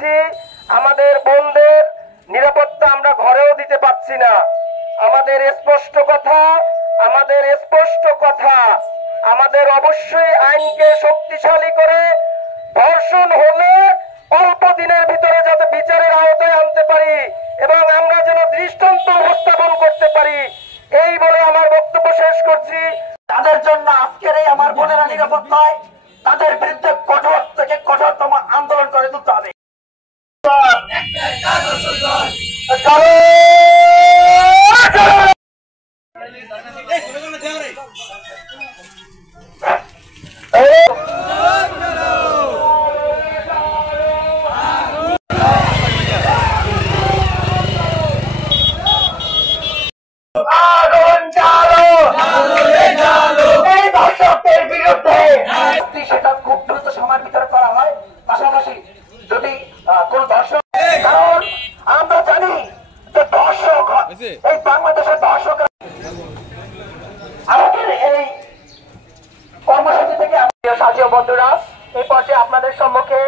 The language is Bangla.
পাচ্ছি, আমাদের বোনদের নিরাপত্তা আমরা ঘরেও দিতে পাচ্ছি না। আমাদের স্পষ্ট কথা, আমাদের অবশ্যই আইনকে শক্তিশালী করে ধর্ষণ হলে অল্প দিনের ভিতরে যাতে বিচারের আওতায় আনতে পারি এবং আমরা যেন দৃষ্টান্ত উপস্থাপন করতে পারি, এই বলে আমার বক্তব্য শেষ করছি। তাদের জন্য আজকের এই আমার বোনেরা নিরাপদ নয়, তাদের বিরুদ্ধে কঠোর থেকে কঠোরতম আন্দোলন করে তুলতে হবে। সেটা খুব দ্রুত সময়ের ভিতরে করা হয়। পাশাপাশি যদি কোন দর্শক, কারণ আমরা জানি যে দর্শক এই বাংলাদেশের দর্শক আমাদের এই কর্মসূচি থেকে সাথী বন্ধুরা এই পর্যায়ে আপনাদের সম্মুখে